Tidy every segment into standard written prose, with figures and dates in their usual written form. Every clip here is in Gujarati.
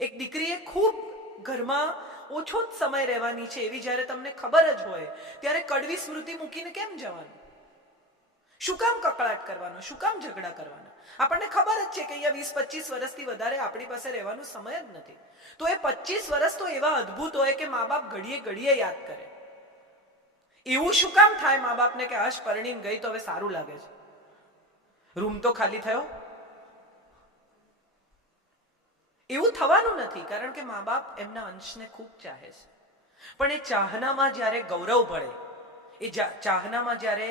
એક દીકરીએ ખૂબ ઘરમાં ઓછો જ સમય રહેવાની છે એવી જ્યારે તમને ખબર જ હોય ત્યારે કડવી સ્મૃતિ મૂકીને કેમ જવાનું? શું કામ કકળાટ કરવાનો? શું કામ ઝઘડા કરવાના? આપણને ખબર જ છે કે અહીંયા 20-25 વર્ષથી વધારે આપણી પાસે રહેવાનો સમય જ નથી. તો એ 25 વર્ષ તો એવા અદ્ભુત હોય કે મા બાપ ઘડીએ ઘડીએ યાદ કરે. એવું શું કામ થાય મા બાપને કે હશ પરણીને ગઈ તો હવે સારું લાગે છે, રૂમ તો ખાલી થયો? એવું થવાનું નથી, કારણ કે મા બાપ એમના અંશને ખૂબ ચાહે છે. પણ એ ચાહનામાં જ્યારે ગૌરવ ભળે, એ ચાહનામાં જ્યારે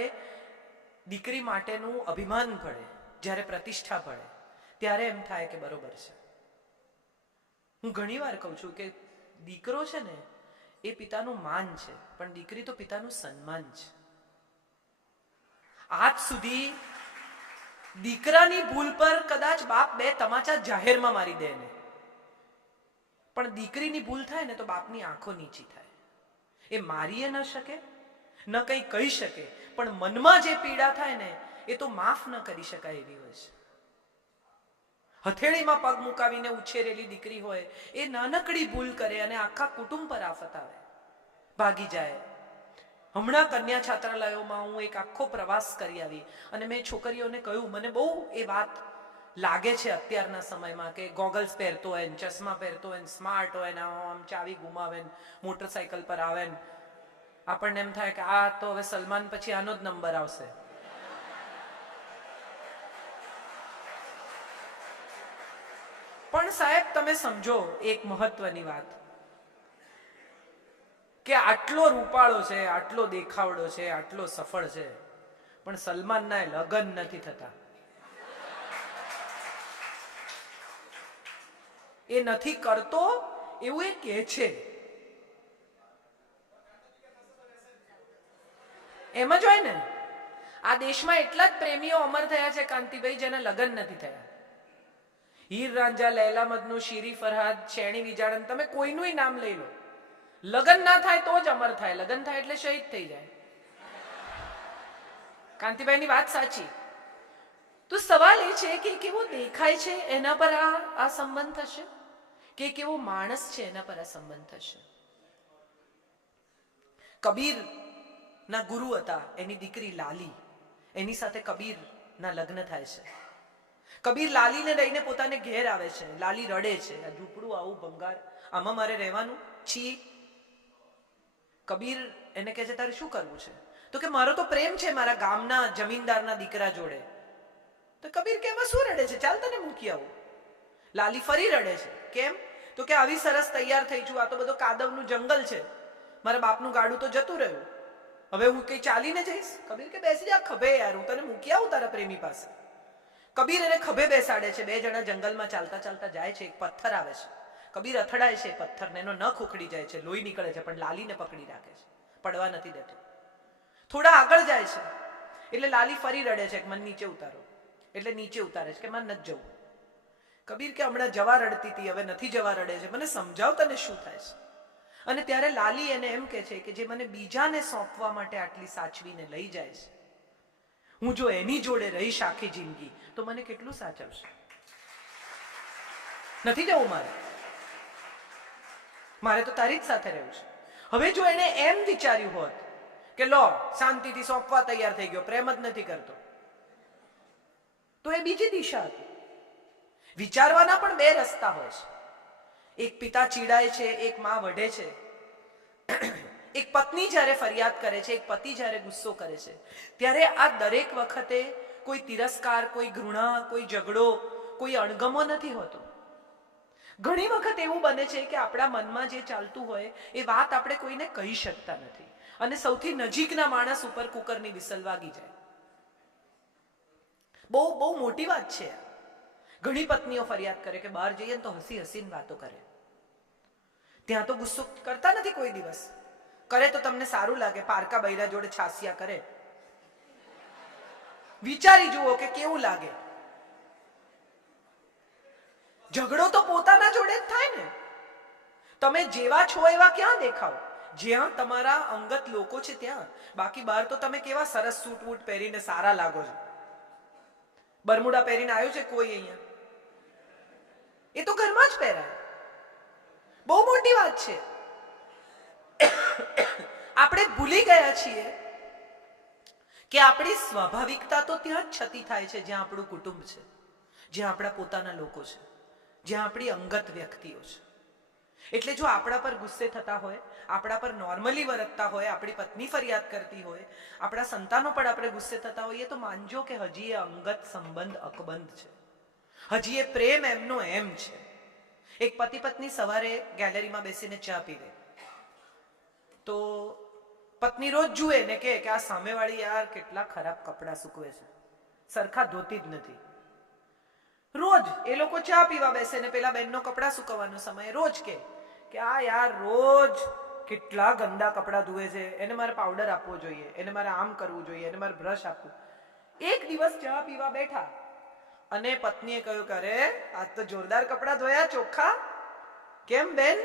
દીકરી માટેનું અભિમાન ભળે, જ્યારે પ્રતિષ્ઠા ભળે, ત્યારે એમ થાય કે બરોબર છે. હું ઘણીવાર કહું છું કે દીકરો છે ને એ પિતાનું માન છે, પણ દીકરી તો પિતાનું સન્માન છે. આજ સુધી દીકરાની ભૂલ પર કદાચ બાપ 2 તમાચા જાહેરમાં મારી દે ને, પણ દીકરીની ભૂલ થાય ને તો બાપની આંખો નીચી થાય. એ મારી ન શકે, ન કંઈ કહી શકે, પણ મનમાં જે પીડા થાય ને એ તો માફ ન કરી શકાય એવી હોય છે. હથેળીમાં પગ મુકાવીને ઉછેરેલી દીકરી હોય એ નાનકડી ભૂલ કરે અને આખા કુટુંબ પર આફત આવે, ભાગી જાય. હમણાં કન્યા છાત્રાલયોમાં હું એક આખો પ્રવાસ કરી આવી અને મેં છોકરીઓને કહ્યું, મને બહુ એ વાત લાગે છે અત્યારના સમયમાં કે ગોગલ્સ પહેરતો હોય, ચશ્મા પહેરતો હોય, સ્માર્ટ હોય ને આમ ચાવી ગુમાવે, મોટરસાયકલ પર આવે, આપણને એમ થાય કે આ તો હવે સલમાન પછી આનો જ નંબર આવશે. પણ સાહેબ તમે સમજો એક મહત્વની વાત, કે આટલો રૂપાળો છે, આટલો દેખાવડો છે, આટલો સફળ છે, પણ સલમાનના લગ્ન નથી થતા. એ નથી કરતો એવું એ કહે છે. એમ જ હોય ને. આ દેશમાં એટલા જ પ્રેમીઓ અમર થયા છે કાંતિભાઈ જેના લગ્ન નથી થયા. હીર રાંઝા, લૈલા મજનુ, શીરી ફરહાદ, શેણી વિજાણન, તમે કોઈનું નામ લઈ લો, લગ્ન ના થાય તો જ અમર થાય, લગ્ન થાય એટલે શહીદ થઈ જાય. કાંતિભાઈની વાત સાચી. તો સવાલ એ છે કે કેવો દેખાય છે એના પર આ સંબંધ થશે, કે કેવો માણસ છે એના પર આ સંબંધ થશે. કબીર ના ગુરુ હતા, એની દીકરી લાલી, એની સાથે કબીર ના લગ્ન થાય છે. કબીર લાલીને લઈને પોતાને ઘેર આવે છે. લાલી રડે છે, આ ઝૂંપડું આવું ભંગાર, આમાં મારે રહેવાનું છી. કબીર એને કહે છે તારે શું કરવું છે? તો કે મારો તો પ્રેમ છે મારા ગામના જમીનદારના દીકરા જોડે. તો કબીર કે એમાં શું રડે છે, ચાલ તને મૂકી આવું. લાલી ફરી રડે છે. કેમ? તો કે આવી સરસ તૈયાર થઈ છું, આ તો બધો કાદવનું જંગલ છે, મારા બાપનું ગાડું તો જતું રહ્યું, હવે હું કઈ ચાલીને જઈશ? કબીર કે બેસી જા ખભે યાર, હું તને મૂકી આવું તારા પ્રેમી પાસે. કબીર એને ખભે બેસાડે છે. 2 જણા જંગલમાં ચાલતા ચાલતા જાય છે. એક પથ્થર આવે છે. કબીર અથડાય છે પથ્થરને, એનો નખ ઉખડી જાય છે, લોહી નીકળે છે, પણ લાલીને પકડી રાખે છે, પડવા નથી દેતો. થોડા આગળ જાય છે એટલે લાલી ફરી રડે છે કે મને નીચે ઉતારો. એટલે નીચે ઉતારે છે કે મને નથી જવું. કબીર કે હમણાં જવા રડતી હતી, હવે નથી જવા રડે છે, મને સમજાવ તને શું થાય છે. અને ત્યારે લાલી એને એમ કહે છે કે જે મને બીજાને સોંપવા માટે આટલી સાચવીને લઈ જાય છે, હું જો એની જોડે રહીશ આખી જિંદગી તો મને કેટલું સાચવશે. નથી જવું મારે તો તારી જ સાથે રહેવું છે. હવે જો એને એમ વિચાર્યું હોત કે લો શાંતિથી સોંપવા તૈયાર થઈ ગયો, પ્રેમ જ નથી કરતો, તો એ બીજી દિશા હતી. વિચારવાના પણ 2 રસ્તા હોય છે. એક પિતા ચીડાય છે, એક માં વઢે છે. એક પત્ની જ્યારે ફરિયાદ કરે છે, એક પતિ જ્યારે ગુસ્સો કરે છે, ત્યારે આ દરેક વખતે કોઈ તિરસ્કાર, કોઈ ઘૃણા, કોઈ ઝઘડો, કોઈ અણગમો નથી હોતો. ઘણી વખત એવું બને છે કે આપણા મનમાં જે ચાલતું હોય એ વાત આપણે કોઈને કહી શકતા નથી અને સૌથી નજીકના માણસ ઉપર કુકરની વિસલ વાગી જાય. બહુ બહુ મોટી વાત છે. ઘણી પત્નીઓ ફરિયાદ કરે કે બહાર જઈએ તો હસી હસીને વાતો કરે, ત્યાં તો ગુસ્સો કરતા નથી કોઈ દિવસ, કરે તો તમને સારું લાગે, પારકા બૈરા જોડે છાસિયા કરે. વિચારી જુઓ કે કેવું લાગે. ઝઘડો તો પોતાના જોડે જ થાય ને. તમે જેવા છો એવા ક્યાં દેખાવ? જ્યાં તમારા અંગત લોકો છે ત્યાં. બાકી બહાર તો તમે કેવા સરસ સૂટ વૂટ પહેરીને સારા લાગો છો. બરમુડા પહેરીને આવ્યો છે કોઈ અહીંયા? એ તો ઘરમાં જ પહેરાય. વાત છે. આપણે ભૂલી ગયા છીએ કે આપણી સ્વાભાવિકતા તો ત્યાં જ છતી થાય છે જ્યાં આપણું કુટુંબ છે, જ્યાં આપણા પોતાના લોકો છે, જ્યાં આપણી અંગત વ્યક્તિઓ છે. એટલે જો આપણા પર ગુસ્સે થતા હોય, આપણા પર નોર્મલી વર્તતા હોય, આપણી પત્ની ફરિયાદ કરતી હોય, આપણા સંતાનો પણ આપણે ગુસ્સે થતા હોઈએ, તો માનજો કે હજી એ અંગત સંબંધ અકબંધ છે, હજી એ પ્રેમ એમનો એમ છે. એક પતિ પત્ની સવારે ગેલેરીમાં બેસીને ચા પીવે તો પત્ની રોજ જુએ ને કે આ સામેવાળી યાર કેટલા ખરાબ કપડાં સૂકવે છે, સરખા ધોતી જ નથી. રોજ એ લોકો ચા પીવા બેસે ને પેલા બેનનો કપડાં સૂકવવાનો સમય રોજ કે આ યાર રોજ કેટલા ગંદા કપડાં ધુએ છે, એને મારે પાવડર આપવો જોઈએ, એને મારે આમ કરવું જોઈએ, એને મારે બ્રશ આપવું. એક દિવસ ચા પીવા બેઠા અને પત્નીએ કહ્યું કે અરે આજ તો જોરદાર કપડાં ધોયા, ચોખ્ખા. કેમ બેન?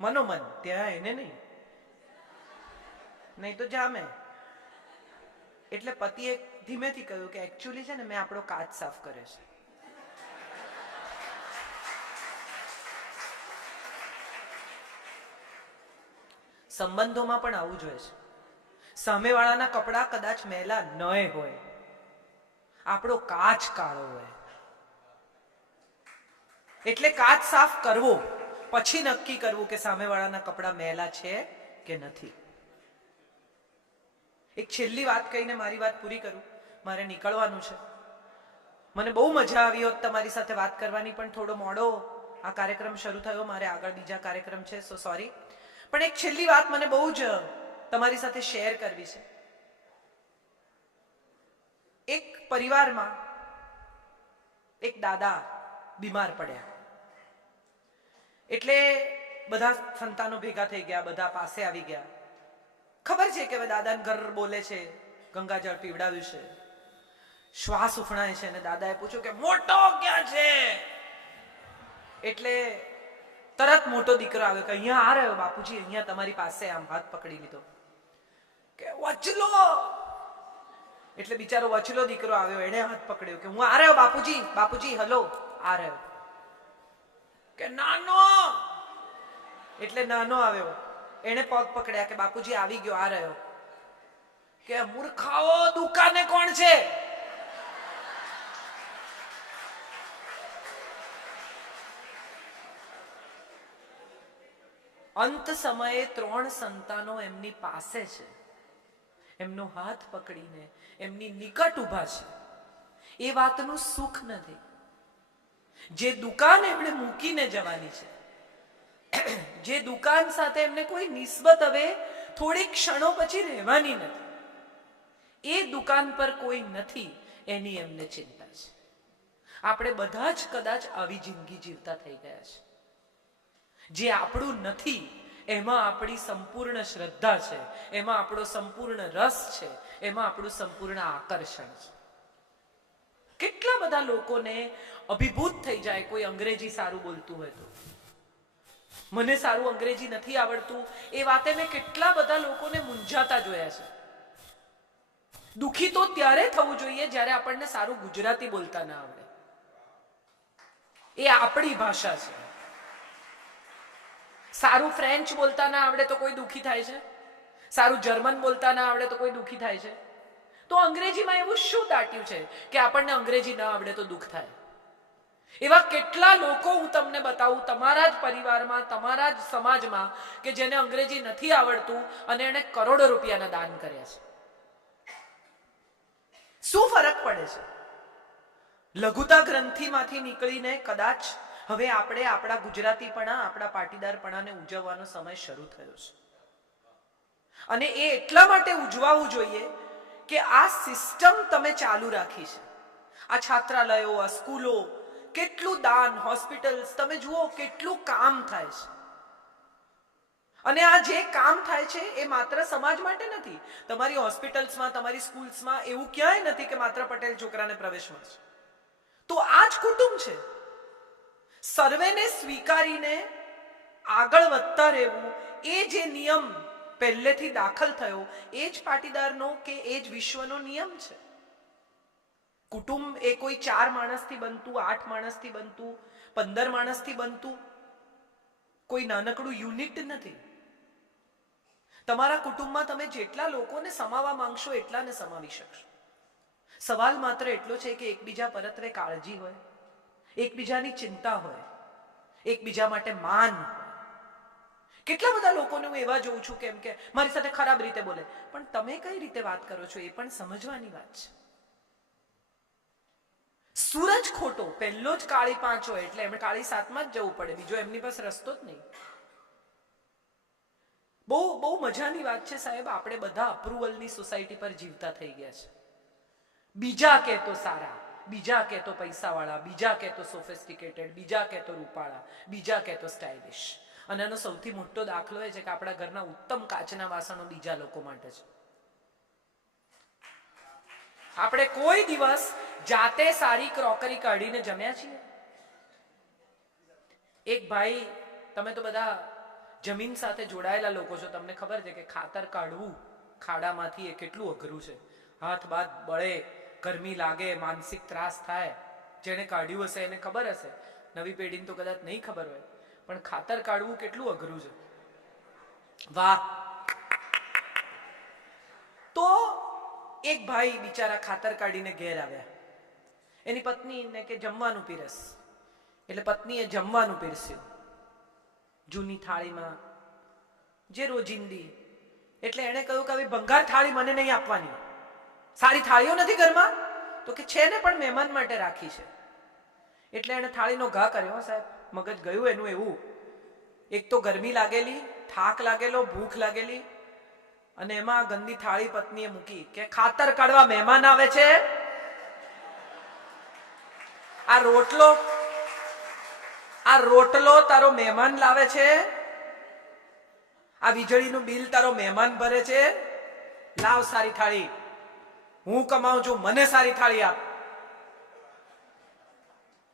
મનોમન, ત્યાં એને નહીં તો જામે. એટલે પતિએ ધીમેથી કહ્યું કે એકચ્યુઅલી છે ને મેં આપણો કાચ સાફ કર્યો છે. સંબંધોમાં પણ આવું જોઈએ છે. સામેવાળાના કપડાં કદાચ મેલા ન હોય, આપણો કાચ કાળો હોય, એટલે કાચ સાફ કરવો, પછી નક્કી કરવું કે સામેવાળાના કપડાં મેલા છે કે નથી. એક છેલ્લી વાત કહીને મારી વાત પૂરી કરું, મારે નીકળવાનું છે. મને બહુ મજા આવી હોત તમારી સાથે વાત કરવાની, પણ થોડો મોડો આ કાર્યક્રમ શરૂ થયો, મારે આગળ બીજા કાર્યક્રમ છે, સો સોરી. પણ એક છેલ્લી વાત મને બહુ જ તમારી સાથે શેર કરવી છે. એક પરિવારમાં એક દાદા બીમાર પડ્યા, એટલે બધા સંતાનો ભેગા થઈ ગયા, બધા પાસે આવી ગયા. ખબર છે કે દાદાને ઘર બોલે છે, ગંગાજળ પીવડાવ્યું છે, શ્વાસ ઉફણાય છે, અને દાદાએ પૂછ્યું કે મોટો ક્યાં છે? એટલે તરત મોટો દીકરો આવ્યો કે અહીંયા આ રહ્યો બાપુજી, અહીંયા તમારી પાસે. આમ હાથ પકડી લીધો કે વચલો. એટલે બિચારો વચલો દીકરો આવ્યો, એને હાથ પકડ્યો કે હું આ રહ્યો બાપુજી, બાપુજી હલો, આ રહ્યો. કે નાનો, એટલે નાનો આવ્યો, એને પગ પકડ્યા કે બાપુજી આવી ગયો, આ રહ્યો. કે મૂર્ખાઓ, દુકાને કોણ છે? અંત સમયે 3 સંતાનો એમની પાસે છે, એમનો હાથ પકડીને એમની નિકટ ઊભા છે. એ વાતનું સુખ નથી. જે દુકાન એમણે મૂકીને જવાની છે, જે દુકાન સાથે એમને કોઈ નિસ્બત હવે થોડી ક્ષણો પછી રહેવાની નથી, એ દુકાન પર કોઈ નથી, એની એમને ચિંતા છે. આપણે બધા જ કદાચ આવી જિંદગી જીવતા થઈ ગયા છે. જે આપણું નથી એમાં આપણી સંપૂર્ણ શ્રદ્ધા છે, એમાં આપણો સંપૂર્ણ રસ છે, એમાં આપણું સંપૂર્ણ આકર્ષણ છે. કેટલા બધા લોકોને અભિભૂત થઈ જાય કોઈ અંગ્રેજી સારું બોલતું હોય તો. મને સારું અંગ્રેજી નથી આવડતું એ વાતે મેં કેટલા બધા લોકોને મૂંઝાતા જોયા છે. દુખી તો ત્યારે થવું જોઈએ જ્યારે આપણને સારું ગુજરાતી બોલતા ના આવડે. એ આપણી ભાષા છે. સારું ફ્રેન્ચ બોલતા ના આવડે તો કોઈ દુખી થાય છે, સારું જર્મન બોલતા ના આવડે તો કોઈ દુખી થાય છે. તો અંગ્રેજીમાં એવું શું દાટ્યું છે કે આપણને અંગ્રેજી ના આવડે તો દુઃખ થાય? એવા કેટલા લોકો હું તમને બતાવું તમારા જ પરિવારમાં, તમારા જ સમાજમાં, કે જેને અંગ્રેજી નથી આવડતું અને એને કરોડો રૂપિયાના દાન કર્યા છે. શું ફરક પડે છે? લઘુતા ગ્રંથિમાંથી નીકળીને કદાચ હવે આપણે આપણા ગુજરાતીપણા, આપણા પાટીદારપણાને ઉજવવાનો સમય શરૂ થયો છે. અને એ એટલા માટે ઉજવાવું જોઈએ કે આ સિસ્ટમ તમે ચાલુ રાખી છે. આ છાત્રાલયો, આ સ્કૂલો, કેટલું દાન, હોસ્પિટલ્સ, તમે જુઓ કેટલું કામ થાય છે. અને આ જે કામ થાય છે એ માત્ર સમાજ માટે નથી. તમારી હોસ્પિટલ્સમાં, તમારી સ્કૂલ્સમાં એવું ક્યાંય નથી કે માત્ર પટેલ છોકરાને પ્રવેશ મળશે. તો આ જ કુટુંબ છે. સર્વેને સ્વીકારીને આગળ વધતા રહેવું, એ જે નિયમ પહેલેથી દાખલ થયો, એ જ પાટીદારનો કે એ જ વિશ્વનો નિયમ છે. કુટુંબ એ કોઈ 4 માણસથી બનતું, 8 માણસથી બનતું, 15 માણસથી બનતું કોઈ નાનકડું યુનિટ નથી. તમારા કુટુંબમાં તમે જેટલા લોકોને સમાવવા માંગશો એટલાને સમાવી શકશો. સવાલ માત્ર એટલો છે કે એકબીજા પરત્વે કાળજી હોય, એકબીજાની ચિંતા હોય, એકબીજા માટે માન હોય. કેટલા બધા લોકોને હું એવા જોઉં છું કેમ કે મારી સાથે ખરાબ રીતે બોલે, પણ તમે કઈ રીતે વાત કરો છો એ પણ સમજવાની વાત છે. સૂરજ ખોટો પહેલો જ કાળી 5 હોય એટલે એમણે કાળી 7માં જ જવું પડે, બીજો એમની પાસે રસ્તો જ નહીં. બહુ બહુ મજાની વાત છે સાહેબ, આપણે બધા અપ્રુવલની સોસાયટી પર જીવતા થઈ ગયા છે. બીજા કે તો સારા, બીજા કે તો પૈસાવાળા, બીજા કે તો સોફિસ્ટિકેટેડ, બીજા કે તો રૂપાળા, બીજા કે તો સ્ટાઇલિશ. અને એનો સૌથી મોટો દાખલો એ છે કે આપણા ઘરના ઉત્તમ કાચના વાસણો બીજા લોકો માટે છે. આપણે કોઈ દિવસ જાતે સારી ક્રોકરી કાઢીને જમ્યા છીએ? એક ભાઈ, તમે તો બધા જમીન સાથે જોડાયેલા લોકો છો, તમને ખબર છે કે ખાતર કાઢવું ખાડામાંથી એ કેટલું અઘરું છે. હાથ બાદ બળે, ગરમી લાગે, માનસિક ત્રાસ થાય. જેને કાઢ્યું હશે એને ખબર હશે, નવી પેઢીને તો કદાચ નહીં ખબર હોય, પણ ખાતર કાઢવું કેટલું અઘરું છે. વાહ. તો એક ભાઈ બિચારા ખાતર કાઢીને ઘેર આવ્યા. એની પત્નીને કે જમવાનું પીરસ, એટલે પત્નીએ જમવાનું પીરસ્યું જૂની થાળીમાં, જે રોજિંદી. એટલે એણે કહ્યું કે હવે ભંગાર થાળી મને નહીં આપવાની, સારી થાળીઓ નથી ઘરમાં? તો કે છે ને, પણ મહેમાન માટે રાખી છે. એટલે એણે થાળીનો ઘા કર્યો સાહેબ, મગજ ગયું એનું એવું. એક તો ગરમી લાગેલી, થાક લાગેલો, ભૂખ લાગેલી, અને એમાં ગંદી થાળી પત્નીએ મૂકી કે ખાતર કાઢવા મહેમાન આવે છે, આ રોટલો તારો મહેમાન લાવે છે, આ વીજળીનું બિલ તારો મહેમાન ભરે છે, લાવ સારી થાળી, હું કમાઉં છું, મને સારી થાળી આપ.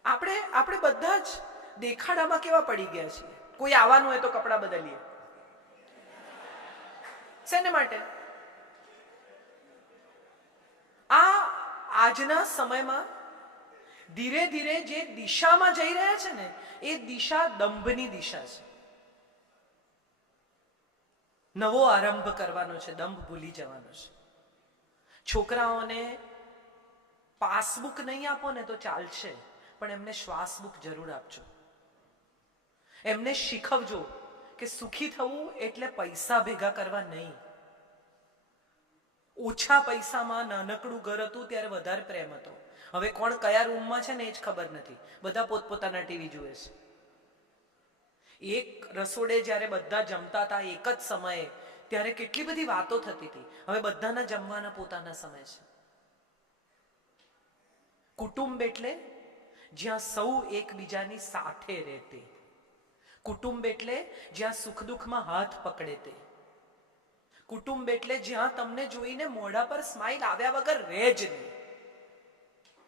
આપણે બધા જ દેખાડામાં કેવા પડી ગયા છીએ. કોઈ આવવાનું હોય તો કપડાં બદલીએ. શેને માટે? આજના સમયમાં ધીરે ધીરે જે દિશામાં જઈ રહ્યા છે ને, એ દિશા દંભની દિશા છે. નવો આરંભ કરવાનો છે, દંભ ભૂલી જવાનો છે. છોકરાઓને પાસબુક નહીં આપો ને તો ચાલશે, પણ એમને શ્વાસબુક જરૂર આપજો. એમને શીખવજો કે સુખી થવું એટલે પૈસા ભેગા કરવા નહીં. ઓછા પૈસામાં નાનકડું ઘર હતું ત્યારે વધારે પ્રેમ હતો. હવે કોણ કયા રૂમમાં છે ને એ જ ખબર નથી, બધા પોતપોતાના ટીવી જુએ છે. એક રસોડે જ્યારે બધા જમતા હતા એક જ સમયે, ત્યારે કેટલી બધી વાતો થતી હતી. હવે બધાના જમવાના પોતાના સમય છે. કુટુંબ એટલે જ્યાં સૌ એકબીજાની સાથે રહેતે. કુટુંબ એટલે જ્યાં સુખ દુઃખમાં હાથ પકડે તે. કુટુંબ એટલે જ્યાં તમને જોઈને મોઢા પર સ્માઈલ આવ્યા વગર રહે જ નહીં.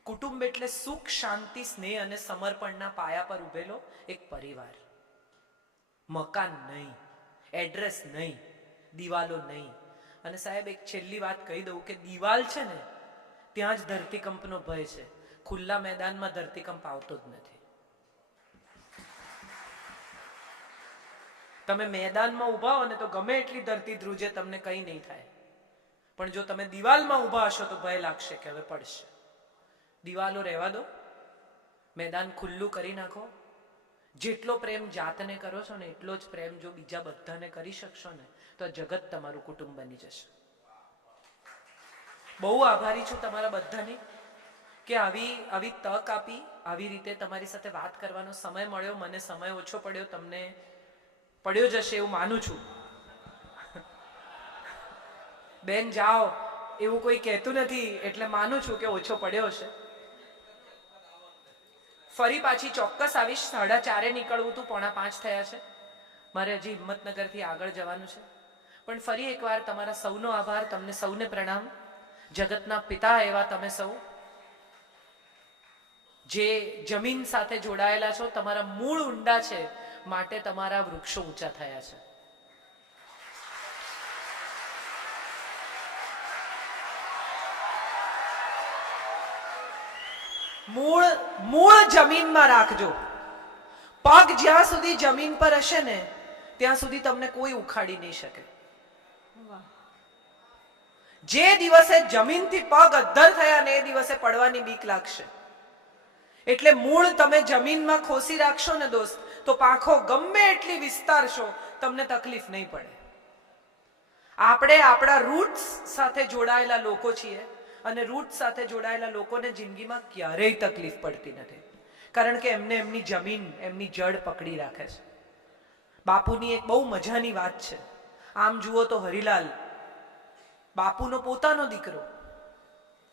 કુટુંબ એટલે સુખ, શાંતિ, સ્નેહ અને સમર્પણના પાયા પર ઉભેલો એક પરિવાર. મકાન નહીં, એડ્રેસ નહીં, દિવાલો નહીં. અને સાહેબ એક છેલ્લી વાત કહી દઉં કે દિવાલ છે ને ત્યાં જ ધરતીકંપનો ભય છે. ખુલ્લા મેદાનમાં ધરતીકંપ આવતો જ નથી. તમે મેદાનમાં ઊભા હો ને તો ગમે એટલી ધરતી ધ્રુજે, તમને કંઈ નહીં થાય. પણ જો તમે દિવાલમાં ઊભા હશો તો ભય લાગશે કે હવે પડશે. દિવાલો રહેવા દો, મેદાન ખુલ્લું કરી નાખો. જેટલો પ્રેમ જાતને કરો છો ને એટલો જ પ્રેમ જો બીજા બધાને કરી શકશો ને તો આ જગત તમારું કુટુંબ બની જશે. બહુ આભારી છું તમારા બધાની કે આવી તક આપી, આવી રીતે તમારી સાથે વાત કરવાનો સમય મળ્યો. મને સમય ઓછો પડ્યો, તમને પડ્યો જશે એવું માનું છું. બેન જાઓ એવું કોઈ કહેતું નથી એટલે માનું છું કે ઓછો પડ્યો હશે. ફરી પાછી ચોક્કસ આવીશ. 4:30 નીકળવું હતું, 4:45 થયા છે. મારે હજી હિંમતનગરથી આગળ જવાનું છે. પણ ફરી એકવાર તમારા સૌનો આભાર, તમને સૌને પ્રણામ. જગતના પિતા એવા તમે સૌ જે જમીન સાથે જોડાયેલા છો, તમારા મૂળ ઊંડા છે માટે તમારા વૃક્ષો ઊંચા થયા છે. મૂળ જમીનમાં રાખજો. પગ જ્યાં સુધી જમીન પર હશે ને ત્યાં સુધી તમને કોઈ ઉખાડી નહીં શકે. જે દિવસે જમીનથી પગ અદ્ધર થયા ને એ દિવસે પડવાની બીક લાગશે. એટલે મૂળ તમે જમીનમાં ખોસી રાખશો ને દોસ્ત, તો પાંખો ગમે એટલી વિસ્તારશો તમને તકલીફ નહીં પડે. આપણે આપણા રૂટ્સ સાથે જોડાયેલા લોકો છીએ અને રૂટ્સ સાથે જોડાયેલા લોકોને જિંદગીમાં ક્યારેય તકલીફ પડતી નથી, કારણ કે એમને એમની જમીન, એમની જડ પકડી રાખે છે. બાપુની એક બહુ મજાની વાત છે. આમ જુઓ તો હરિલાલ બાપુનો પોતાનો દીકરો,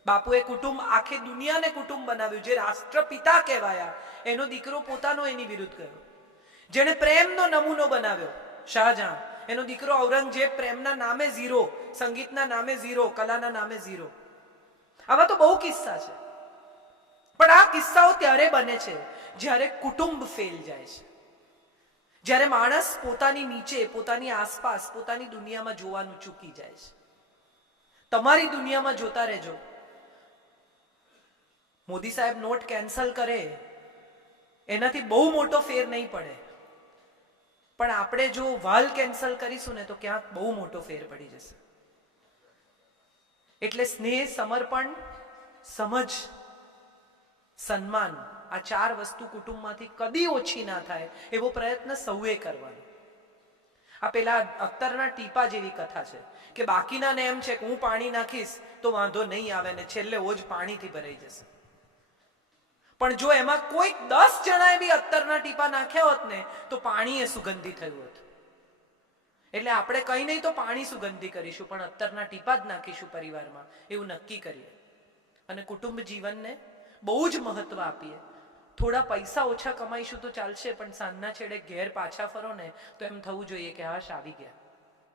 બાપુએ કુટુંબ, આખી દુનિયાને કુટુંબ બનાવ્યું. જે રાષ્ટ્રપિતા કહેવાયા એનો દીકરો પોતાનો એની વિરુદ્ધ ગયો. જેને પ્રેમનો નમૂનો બનાવ્યો શાહજહાં, એનો દીકરો ઔરંગઝેબ પ્રેમના નામે ઝીરો, સંગીતના નામે ઝીરો, કલાના નામે ઝીરો. આવા તો બહુ કિસ્સા છે. પણ આ કિસ્સાઓ ત્યારે બને છે જ્યારે કુટુંબ ફેલ જાય છે, જ્યારે માણસ પોતાની નીચે, પોતાની આસપાસ, પોતાની દુનિયામાં જોવાનું ચૂકી જાય છે. તમારી દુનિયામાં જોતા રહેજો. મોદી સાહેબ નોટ કેન્સલ કરે એનાથી બહુ મોટો ફેર નહીં પડે, પણ આપણે જો વાલ કેન્સલ કરીશું ને તો ક્યાંક બહુ મોટો ફેર પડી જશે. એટલે સ્નેહ, સમર્પણ, સમજ, સન્માન, આ 4 વસ્તુ કુટુંબમાંથી કદી ઓછી ના થાય એવો પ્રયત્ન સૌએ કરવાનો. આ પેલા અત્તરના ટીપા જેવી કથા છે કે બાકીનાને એમ છે કે હું પાણી નાખીશ તો વાંધો નહીં આવે ને છેલ્લે ઓજ પાણીથી ભરાઈ જશે. પણ જો એમાં કોઈક 10 જણાએ બી અત્તરના ટીપા નાખ્યા હોત ને તો પાણી એ સુગંધી થયું હોત. એટલે આપણે કઈ નહીં તો પાણી સુગંધી કરીશું, પણ અત્તરના ટીપા જ નાખીશું પરિવારમાં, એવું નક્કી કરીએ. અને કુટુંબ જીવનને બહુ જ મહત્વ આપીએ. થોડા પૈસા ઓછા કમાઈશું તો ચાલશે, પણ સાંજના છેડે ઘેર પાછા ફરો ને તો એમ થવું જોઈએ કે હાશ આવી ગયા.